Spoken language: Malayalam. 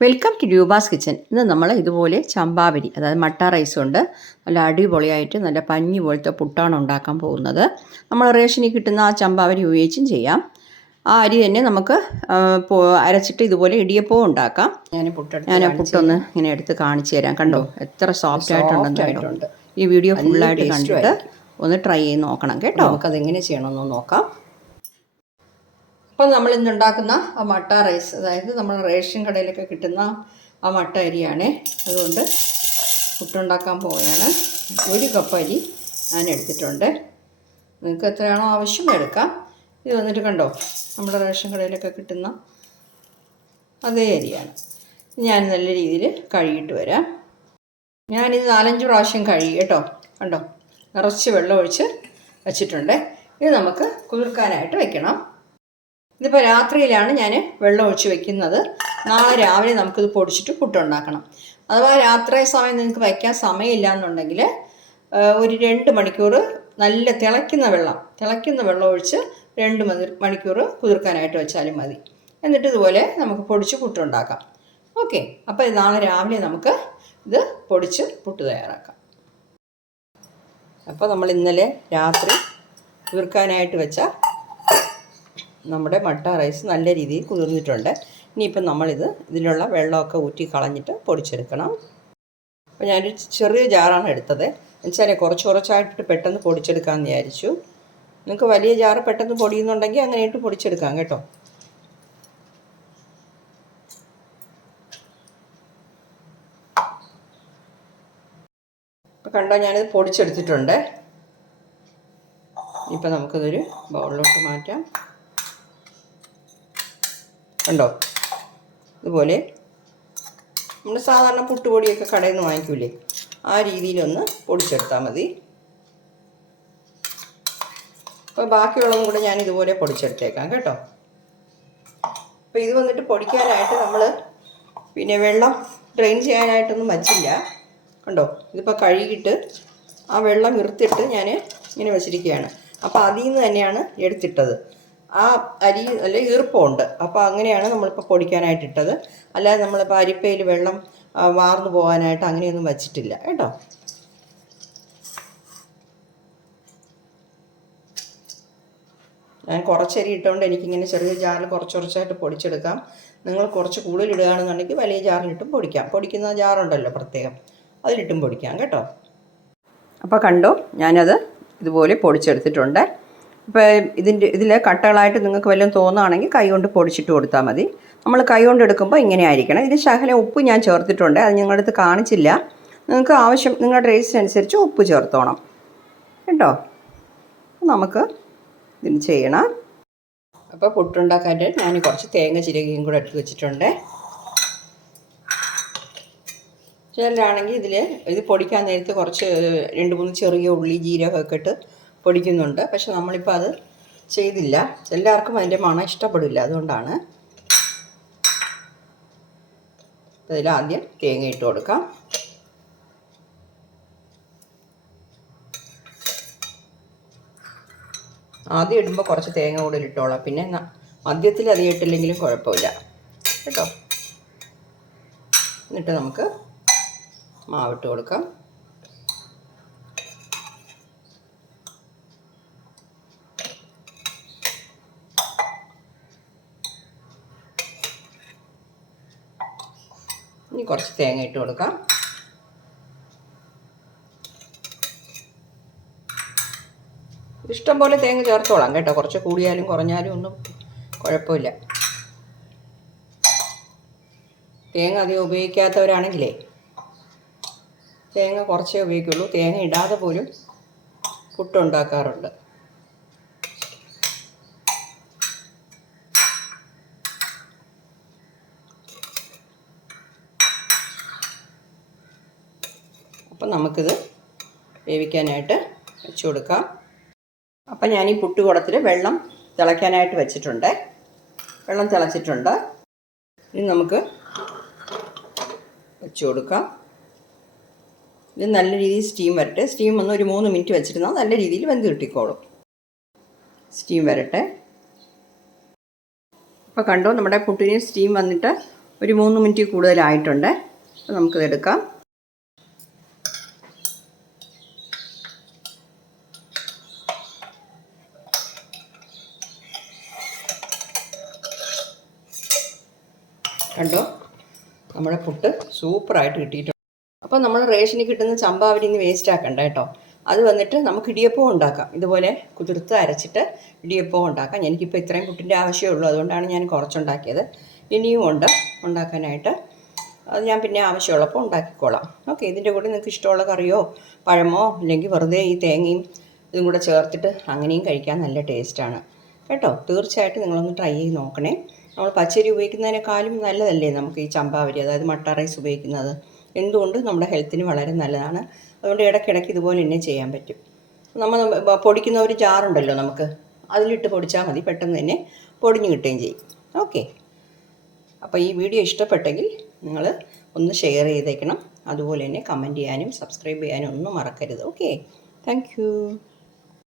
വെൽക്കം ടു രൂപാസ് കിച്ചൻ ഇന്ന് നമ്മൾ ഇതുപോലെ ചമ്പാവരി അതായത് മട്ട റൈസ് ഉണ്ട്. നല്ല അടിപൊളിയായിട്ട് നല്ല പഞ്ഞി പോലത്തെ പുട്ടാണ് ഉണ്ടാക്കാൻ പോകുന്നത്. നമ്മൾ റേഷനിൽ കിട്ടുന്ന ആ ചമ്പാവരി ഉപയോഗിച്ചും ചെയ്യാം. ആ അരി തന്നെ നമുക്ക് അരച്ചിട്ട് ഇതുപോലെ ഇടിയപ്പവും ഉണ്ടാക്കാം. ഞാൻ പുട്ടെടുത്ത് ഞാൻ പുട്ടൊന്ന് ഇങ്ങനെ എടുത്ത് കാണിച്ചു തരാം. കണ്ടോ? എത്ര സോഫ്റ്റ് ആയിട്ടുണ്ടെന്ന് ആയിട്ടുണ്ട്. ഈ വീഡിയോ ഫുള്ളായിട്ട് കണ്ടിട്ട് ഒന്ന് ട്രൈ ചെയ്ത് നോക്കണം കേട്ടോ. നമുക്കത് എങ്ങനെ ചെയ്യണമെന്ന് നോക്കാം. അപ്പോൾ നമ്മൾ ഇന്നുണ്ടാക്കുന്ന ആ മട്ട റൈസ് അതായത് നമ്മൾ റേഷൻ കടയിലൊക്കെ കിട്ടുന്ന ആ മട്ട അരിയാണ്. അതുകൊണ്ട് പുട്ടുണ്ടാക്കാൻ പോവുകയാണ്. ഒരു കപ്പ് അരി ഞാൻ എടുത്തിട്ടുണ്ട്. നിങ്ങൾക്ക് എത്രയാണോ ആവശ്യം എടുക്കാം. ഇത് വന്നിട്ട് കണ്ടോ നമ്മുടെ റേഷൻ കടയിലൊക്കെ കിട്ടുന്ന അതേ അരിയാണ്. ഞാൻ നല്ല രീതിയിൽ കഴുകിയിട്ട് വരാം. ഞാനിത് നാലഞ്ച് പ്രാവശ്യം കഴുകി കേട്ടോ. കണ്ടോ നിറച്ച് വെള്ളം ഒഴിച്ച് വെച്ചിട്ടുണ്ട്. ഇത് നമുക്ക് കുതിർക്കാനായിട്ട് വെക്കണം. ഇതിപ്പോൾ രാത്രിയിലാണ് ഞാൻ വെള്ളം ഒഴിച്ച് വെക്കുന്നത്. നാളെ രാവിലെ നമുക്കിത് പൊടിച്ചിട്ട് പുട്ടുണ്ടാക്കണം. അഥവാ രാത്രി സമയം നിങ്ങൾക്ക് വയ്ക്കാൻ സമയമില്ല എന്നുണ്ടെങ്കിൽ ഒരു രണ്ട് മണിക്കൂർ നല്ല തിളയ്ക്കുന്ന വെള്ളം തിളയ്ക്കുന്ന വെള്ളം ഒഴിച്ച് രണ്ട് മണി മണിക്കൂർ കുതിർക്കാനായിട്ട് വെച്ചാലും മതി. എന്നിട്ട് ഇതുപോലെ നമുക്ക് പൊടിച്ച് പുട്ടുണ്ടാക്കാം. ഓക്കെ അപ്പോൾ നാളെ രാവിലെ നമുക്ക് ഇത് പൊടിച്ച് പുട്ട് തയ്യാറാക്കാം. അപ്പോൾ നമ്മൾ ഇന്നലെ രാത്രി കുതിർക്കാനായിട്ട് വെച്ച നമ്മുടെ മട്ട റൈസ് നല്ല രീതിയിൽ കുതിർന്നിട്ടുണ്ട്. ഇനിയിപ്പം നമ്മളിത് ഇതിലുള്ള വെള്ളമൊക്കെ ഊറ്റി കളഞ്ഞിട്ട് പൊടിച്ചെടുക്കണം. അപ്പോൾ ഞാനൊരു ചെറിയ ജാറാണ് എടുത്തത്. എന്നുവെച്ചാൽ കുറച്ച് കുറച്ചായിട്ട് പെട്ടെന്ന് പൊടിച്ചെടുക്കാമെന്ന് വിചാരിച്ചു. നിങ്ങൾക്ക് വലിയ ജാറ് പെട്ടെന്ന് പൊടിയുന്നുണ്ടെങ്കിൽ അങ്ങനെ ഇട്ട് പൊടിച്ചെടുക്കാം കേട്ടോ. ഇപ്പോൾ കണ്ടോ ഞാനിത് പൊടിച്ചെടുത്തിട്ടുണ്ട്. ഇപ്പം നമുക്കിതൊരു ബൗളിലോട്ട് മാറ്റാം. കണ്ടോ? ഇതുപോലെ നമ്മൾ സാധാരണ പുട്ടുപൊടിയൊക്കെ കടയിൽ നിന്ന് വാങ്ങിക്കൂലേ? ആ രീതിയിലൊന്ന് പൊടിച്ചെടുത്താൽ മതി. അപ്പോൾ ബാക്കിയുള്ളതും കൂടെ ഞാൻ ഇതുപോലെ പൊടിച്ചെടുത്തേക്കാം കേട്ടോ. അപ്പോൾ ഇത് വന്നിട്ട് പൊടിക്കാനായിട്ട് നമ്മൾ പിന്നെ വെള്ളം ഡ്രെയിൻ ചെയ്യാനായിട്ടൊന്നും വച്ചില്ല. കണ്ടോ? ഇതിപ്പോൾ കഴുകിയിട്ട് ആ വെള്ളം ഇറുത്തിട്ട് ഞാൻ ഇങ്ങനെ വെച്ചിരിക്കുകയാണ്. അപ്പോൾ അതിൽ നിന്ന് തന്നെയാണ് എടുത്തിട്ടത്. ആ അരി അല്ലെ ഈർപ്പമുണ്ട്. അപ്പോൾ അങ്ങനെയാണ് നമ്മളിപ്പോൾ പൊടിക്കാനായിട്ട് ഇട്ടത്. അല്ലാതെ നമ്മളിപ്പോൾ അരിപ്പയിൽ വെള്ളം വാർന്നു പോകാനായിട്ട് അങ്ങനെയൊന്നും വച്ചിട്ടില്ല. കേട്ടോ? ഞാൻ കുറച്ചരി ഇട്ടുകൊണ്ട് എനിക്കിങ്ങനെ ചെറിയ ജാറിൽ കുറച്ച് കുറച്ചായിട്ട് പൊടിച്ചെടുക്കാം. നിങ്ങൾ കുറച്ച് കൂടുതൽ ഇടുകയാണെന്നുണ്ടെങ്കിൽ വലിയ ജാറിലിട്ടും പൊടിക്കാം. പൊടിക്കുന്ന ജാറുണ്ടല്ലോ പ്രത്യേകം. അതിലിട്ടും പൊടിക്കാം. കേട്ടോ? അപ്പോൾ കണ്ടോ? ഞാനത് ഇതുപോലെ പൊടിച്ചെടുത്തിട്ടുണ്ട്. ഇപ്പോൾ ഇതിന്റെ ഇതിൽ കട്ടകളായിട്ട് നിങ്ങൾക്ക് വല്ലതും തോന്നുകയാണെങ്കിൽ കൈ കൊണ്ട് പൊടിച്ചിട്ട് കൊടുത്താൽ മതി. നമ്മൾ കൈ കൊണ്ട് എടുക്കുമ്പോൾ ഇങ്ങനെ ആയിരിക്കണം. ഇതിന് ശകലം ഉപ്പ് ഞാൻ ചേർത്തിട്ടുണ്ട്. അത് ഞങ്ങളുടെ അടുത്ത് കാണിച്ചില്ല. നിങ്ങൾക്ക് ആവശ്യം നിങ്ങളുടെ ടേസ്റ്റിനനുസരിച്ച് ഉപ്പ് ചേർത്തോണം. കേട്ടോ? നമുക്ക് ഇതിന് ചെയ്യണം. അപ്പോൾ പുട്ടുണ്ടാക്കാനായിട്ട് ഞാൻ കുറച്ച് തേങ്ങ ചിരകിയും കൂടെ എടുത്ത് വെച്ചിട്ടുണ്ട്. ചിലരാണെങ്കിൽ ഇതിൽ ഇത് പൊടിക്കാൻ നേരത്ത് കുറച്ച് രണ്ട് മൂന്ന് ചെറിയ ഉള്ളി ജീരകമൊക്കെ ഇട്ട് പൊടിക്കുന്നുണ്ട്. പക്ഷെ നമ്മളിപ്പോൾ അത് ചെയ്തില്ല. എല്ലാവർക്കും അതിന്റെ മണം ഇഷ്ടപ്പെടില്ല. അതുകൊണ്ടാണ് അതിലാദ്യം തേങ്ങ ഇട്ട് കൊടുക്കാം. ആദ്യം ഇടുമ്പോൾ കുറച്ച് തേങ്ങ കൂടുതൽ ഇട്ടോളാം. പിന്നെ മദ്യത്തിൽ അധികം ഇട്ടില്ലെങ്കിലും കുഴപ്പമില്ല. കേട്ടോ? എന്നിട്ട് നമുക്ക് മാവിട്ട് കൊടുക്കാം. ഇനി കുറച്ച് തേങ്ങ ഇട്ട് കൊടുക്കാം. ഇഷ്ടം പോലെ തേങ്ങ ചേർത്തോളാം കേട്ടോ. കുറച്ച് കൂടിയാലും കുറഞ്ഞാലും ഒന്നും കുഴപ്പമില്ല. തേങ്ങ അധികം ഉപയോഗിക്കാത്തവരാണെങ്കിലേ തേങ്ങ കുറച്ചേ ഉപയോഗിക്കുള്ളൂ. തേങ്ങ ഇടാതെ പോലും പുട്ടുണ്ടാക്കാറുണ്ട്. അപ്പം നമുക്കിത് വേവിക്കാനായിട്ട് വെച്ച് കൊടുക്കാം. അപ്പം ഞാൻ ഈ പുട്ടുകുടത്തിൽ വെള്ളം തിളയ്ക്കാനായിട്ട് വെച്ചിട്ടുണ്ട്. വെള്ളം തിളച്ചിട്ടുണ്ട്. ഇനി നമുക്ക് വെച്ച് കൊടുക്കാം. ഇത് നല്ല രീതിയിൽ സ്റ്റീം വരട്ടെ. സ്റ്റീം വന്ന് ഒരു മൂന്ന് മിനിറ്റ് വെച്ചിരുന്നാൽ നല്ല രീതിയിൽ വെന്ത് കിട്ടിക്കോളും. സ്റ്റീം വരട്ടെ. അപ്പോൾ കണ്ടോ നമ്മുടെ പുട്ടിന് സ്റ്റീം വന്നിട്ട് ഒരു മൂന്ന് മിനിറ്റ് കൂടുതലായിട്ടുണ്ട്. അപ്പോൾ നമുക്കിത് കണ്ടോ? നമ്മുടെ പുട്ട് സൂപ്പറായിട്ട് കിട്ടിയിട്ടുണ്ട്. അപ്പോൾ നമ്മൾ റേഷന് കിട്ടുന്ന ചമ്പാവരി ഇന്ന് വേസ്റ്റ് ആക്കണ്ട കേട്ടോ. അത് വന്നിട്ട് നമുക്ക് ഇടിയപ്പം ഉണ്ടാക്കാം. ഇതുപോലെ കുതിർത്ത് അരച്ചിട്ട് ഇടിയപ്പം ഉണ്ടാക്കാം. എനിക്കിപ്പോൾ ഇത്രയും പുട്ടിന്റെ ആവശ്യമേ ഉള്ളൂ. അതുകൊണ്ടാണ് ഞാൻ കുറച്ചുണ്ടാക്കിയത്. ഇനിയും ഉണ്ട് ഉണ്ടാക്കാനായിട്ട്. അത് ഞാൻ പിന്നെ ആവശ്യമുള്ളപ്പോൾ ഉണ്ടാക്കിക്കോളാം. ഓക്കെ ഇതിന്റെ കൂടെ നിങ്ങൾക്ക് ഇഷ്ടമുള്ള കറിയോ പഴമോ അല്ലെങ്കിൽ വെറുതെ ഈ തേങ്ങയും ഇതും കൂടെ ചേർത്തിട്ട് അങ്ങനെയും കഴിക്കാൻ നല്ല ടേസ്റ്റാണ് കേട്ടോ തീർച്ചയായിട്ടും നിങ്ങളൊന്ന് ട്രൈ ചെയ്ത് നോക്കണേ. നമ്മൾ പച്ചരി ഉപയോഗിക്കുന്നതിനേക്കാളും നല്ലതല്ലേ നമുക്ക് ഈ ചമ്പാവരി അതായത് മട്ട റൈസ് ഉപയോഗിക്കുന്നത്? എന്തുകൊണ്ട് നമ്മുടെ ഹെൽത്തിന് വളരെ നല്ലതാണ്. അതുകൊണ്ട് ഇടയ്ക്കിടയ്ക്ക് ഇതുപോലെ തന്നെ ചെയ്യാൻ പറ്റും. നമ്മൾ പൊടിക്കുന്ന ഒരു ജാറുണ്ടല്ലോ നമുക്ക്. അതിലിട്ട് പൊടിച്ചാൽ മതി പെട്ടെന്ന് തന്നെ പൊടിഞ്ഞു കിട്ടുകയും ചെയ്യും. ഓക്കെ. അപ്പോൾ ഈ വീഡിയോ ഇഷ്ടപ്പെട്ടെങ്കിൽ നിങ്ങൾ ഒന്ന് ഷെയർ ചെയ്തേക്കണം. അതുപോലെ തന്നെ കമന്റ് ചെയ്യാനും സബ്സ്ക്രൈബ് ചെയ്യാനും ഒന്നും മറക്കരുത്. ഓക്കെ. താങ്ക്